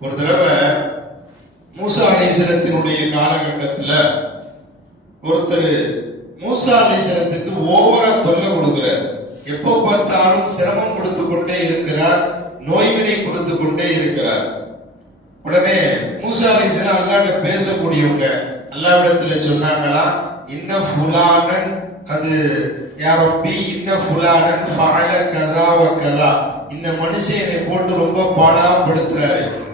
ஒரு தடவை மூசா அலிசலத்தினுடைய காலகட்டத்துல ஒருத்தர் மூசா அலிசலத்துக்கு ஓவரா தொல்லை கொடுக்கிறார். எப்போ பார்த்தாலும் சிரமம் கொடுத்து கொண்டே இருக்கிறார் நோய்வினை கொடுத்து கொண்டே இருக்கிறார். உடனே மூசா அலிசலாம் அல்லாட்ட பேசக்கூடியவங்க அல்லாவிடத்துல சொன்னாங்களா இன்ன ஃபுலானன் அது யாரோ ரப்பி இன்ன ஃபுலானன் ஃபஅல கதா கதா. இந்த மனுஷன் என்னை போட்டு ரொம்ப பாடாப்படுத்துறாரு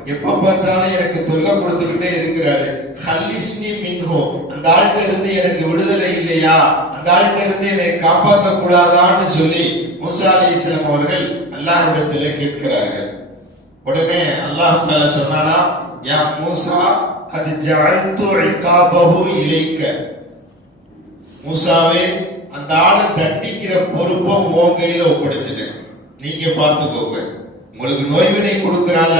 எப்ப பார்த்தாலும் எனக்கு தொல்லை கொடுத்துக்கிட்டே இருக்கிறாரு. ஹல்லிஸ்னி மின்ஹோ அந்த ஆள்கிட்ட இருந்து எனக்கு விடுதலை இல்லையா? அந்த ஆள்கிட்ட இருந்து என்னை காப்பாற்ற கூடாதான்னு சொல்லி மூசா அலிஸ்லாம் அவர்கள் அல்லாஹ்விடத்துல கேட்கிறார்கள். உடனே அல்லாஹ் மேல சொன்னானா யா மூசா அது ஜஅல்து இகாபஹு இலைக்க. மூசாவே அந்த ஆளை தட்டிக்கிற பொறுப்பை உன் கையில ஒப்படைச்சிட்டேன். நீங்க பார்த்துக்கோங்க. உங்களுக்கு நோய்வினை கொடுக்கறால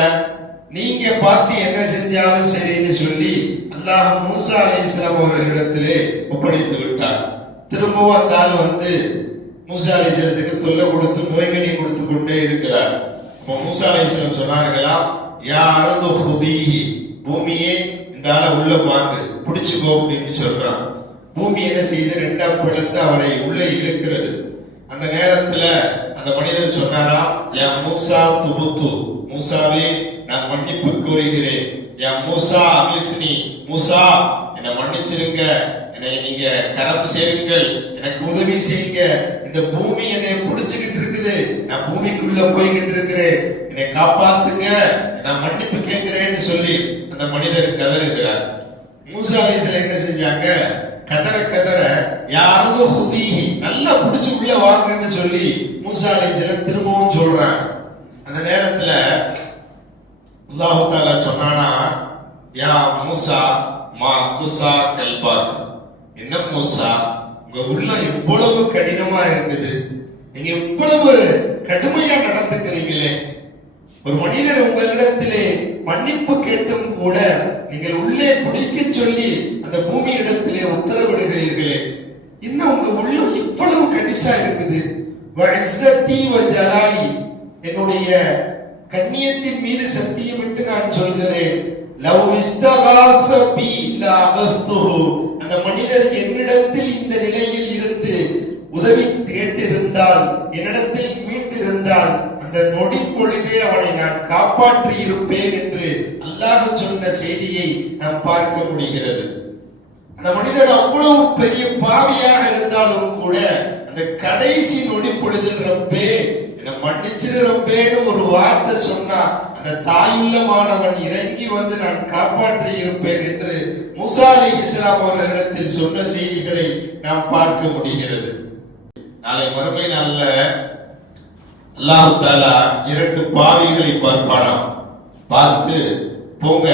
நீங்க பார்த்து என்ன செஞ்சாலும் சரின்னு சொல்லி அல்லாஹ் மூசா அலைஹிஸ்ஸலாம் அவர்களிடத்திலே ஒப்படைத்து விட்டார். திரும்பவும் அந்த ஆள் வந்து மூசா அலைஹிஸ்ஸலத்துக்கு தொல்லை கொடுத்து நோய்வினை கொடுத்து கொண்டே இருக்கிறார். இப்போ மூசா அலைஹிஸ்ஸலாம் சொன்னார்களா யாரது ஹுதி பூமியே இந்த ஆளை உள்ள வாங்க பிடிச்சுக்கோ அப்படின்னு சொல்றான். பூமி என்ன செய்யுது ரெண்டா பிளந்து அவரை உள்ளே இழுக்கிறது. அந்த நேரத்துல அந்த மனிதர் சொன்னாரா என் மூசா துபுத்து மூசாவே நான் மன்னிப்பு கோருகிறேன். என் மூசா அபிஸ்னி மூசா என்னை மன்னிச்சிருங்க. என்னை நீங்க கரம் சேருங்கள். எனக்கு உதவி செய்யுங்க. இந்த பூமி என்னை பிடிச்சுக்கிட்டு இருக்குது. நான் பூமிக்குள்ள போய்கிட்டு இருக்கிறேன். என்னை காப்பாத்துங்க. நான் மன்னிப்பு கேட்கிறேன்னு சொல்லி அந்த மனிதர் கதறுகிறார் மூசா வயசுல என்ன செஞ்சாங்க? கதற கதற யாரதோ ஹுதீஹி நல்லா பிடிச்சு உள்ள வாங்கன்னு சொல்லி மூசா அலைஹிஸ்ஸலாம் திரும்பவும் சொல்றேன் அந்த நேரத்துல அல்லாஹ் தாலா சொன்னானா யா மூசா மா குசா கல்பாக் என்ன மூசா உங்க உள்ள இவ்வளவு கடினமா இருக்குது. நீங்க இவ்வளவு கடுமையா நடந்துக்கிறீங்களே. ஒரு மனிதர் உங்களிடத்திலே மன்னிப்பு கேட்டும் கூட நீங்கள் உள்ளே பிடிக்க சொல்லி அந்த பூமி இடத்திலே உத்தரவிடுகிறீர்களே இன்னும் உங்க உள்ளம் இவ்வளவு கடிசா இருக்குது வஇஸ்ஸத்தி வ ஜலாலி. என்னுடைய கண்ணியத்தின் மீது சத்தியமிட்டு நான் சொல்கிறேன். லவ் இஸ்தகாஸ பி அகஸ்துஹு. அந்த மனிதர் என்னிடத்தில் இந்த நிலையில் இருந்து உதவி கேட்டிருந்தால் என்னிடத்தில் மீட்டிருந்தால் அந்த நொடி பொழுதே அவனை நான் காப்பாற்றி இருப்பேன் என்று அல்லாஹ் சொன்ன செய்தியை நாம் பார்க்க முடிகிறது. அந்த மனிதர் அவ்வளவு பெரிய பாவியாக இருந்தாலும் கூட அந்த கடைசி நொடி பொழுதில் ரப்பே என்னை மன்னிச்சிரு ரப்பேன்னு ஒரு வார்த்தை சொன்னா அந்த தாயுள்ளமானவன் இறங்கி வந்து நான் காப்பாற்றி இருப்பேன் என்று முசா அலி இஸ்லாம் அவர்களிடத்தில் சொன்ன செய்திகளை நாம் பார்க்க முடிகிறது. நாளை மறுமை நாள்ல அல்லாஹ் தாலா இரண்டு பாவிகளை பார்ப்பானாம். பார்த்து போங்க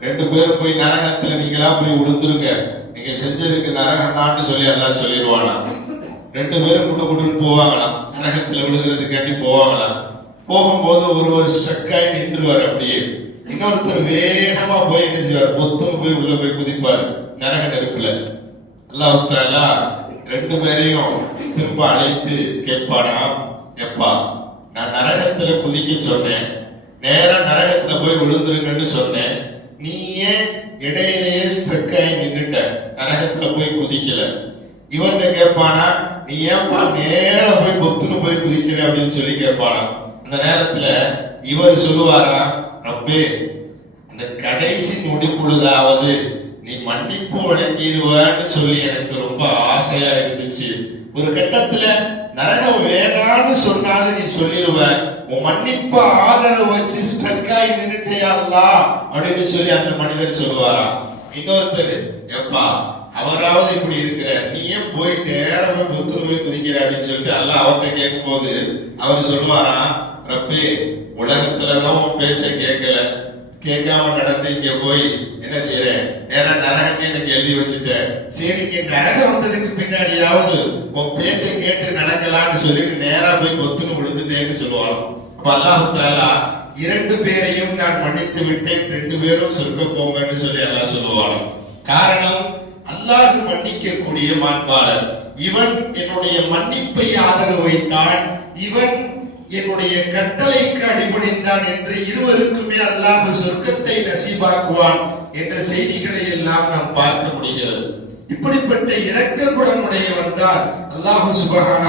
ரெண்டு பேரும் போய் நரகத்துல நீங்களா போய் விழுந்துருங்க நீங்க செஞ்சதுக்கு நரகம் தான் சொல்லி எல்லாம் சொல்லிடுவானா ரெண்டு பேரும் குடு குடுன்னு போவாங்களாம். நரகத்துல விழுகிறதுக்காண்டி போவாங்களாம். போகும்போது ஒருவர் ஸ்ட்ரக்காய் நின்றுவார் அப்படியே. இன்னொருத்தர் வேகமா போய் என்ன செய்வார்? பொத்துன்னு போய் உள்ள போய் குதிப்பார். நரக நெருப்புல. அல்லாஹ் ரெண்டு பேரையும் திரும்ப அழைத்து கேட்பானா? எப்பா நான் நரகத்துல குதிக்க சொன்னேன். நேரா நரகத்துல போய் விழுந்துருங்கன்னு சொன்னேன். நீ ஏன் இடையிலேயே ஸ்ட்ரக் ஆகி நின்னுட்ட. நரகத்துல போய் குதிக்கல. இவர்கிட்ட கேட்பானா? நீ ஏன்பா நேர போய் பொத்துன்னு போய் குதிக்கிற அப்படின்னு சொல்லி கேட்பானா? அந்த நேரத்துல இவர் சொல்லுவாரா ரப்பே அந்த கடைசி நொடி பொழுதாவது நீ மன்னிப்பு வழங்கிடுவேன்னு சொல்லி எனக்கு ரொம்ப ஆசையா இருந்துச்சு. ஒரு கட்டத்துல நரகம் வேணான்னு சொன்னாலும் நீ சொல்லிடுவ உன் மன்னிப்ப ஆதரவு வச்சு ஸ்ட்ரக் ஆகி நின்னுட்டேயாங்களா அப்படின்னு சொல்லி அந்த மனிதர் சொல்லுவாரா இன்னொருத்தர் எப்பா அவராவது இப்படி இருக்கிறார். நீ ஏன் போயிட்டு நேரமே போய் குதிக்கிற அப்படின்னு சொல்லிட்டு அல்ல அவர்கிட்ட கேட்கும் போது அவர் சொல்லுவாரா? ரப்பே உலகத்துலதான் உன் பேச்ச கேட்கல. கேட்காம நடந்து இங்க போய் என்ன செய்யறேன் நேரா நரகத்தை எனக்கு எழுதி வச்சுட்டேன் சரி இங்க நரகம் வந்ததுக்கு பின்னாடியாவது உன் பேச்சை கேட்டு நடக்கலாம்னு சொல்லிட்டு நேரா போய் கொத்துன்னு விழுந்துட்டேன்னு சொல்லுவாங்க அப்ப அல்லாஹு தாலா இரண்டு பேரையும் நான் மன்னித்து விட்டேன். ரெண்டு பேரும் சொர்க்க போங்கன்னு சொல்லி எல்லாம் சொல்லுவாங்க காரணம் அல்லாஹ் மன்னிக்கக்கூடிய மாண்பாளர் இவன் என்னுடைய மன்னிப்பை ஆதரவு வைத்தான். இவன் என்னுடைய கட்டளைக்கு அடிபணிந்தான் என்று இருவருக்குமே அல்லாஹ் சொர்க்கத்தை நசீபாக்குவான் என்ற செய்திகளை எல்லாம் நாம் பார்க்க முடிகிறது. இப்படிப்பட்ட இரக்க குணமுடையவன் தான் அல்லாஹ் சுபகான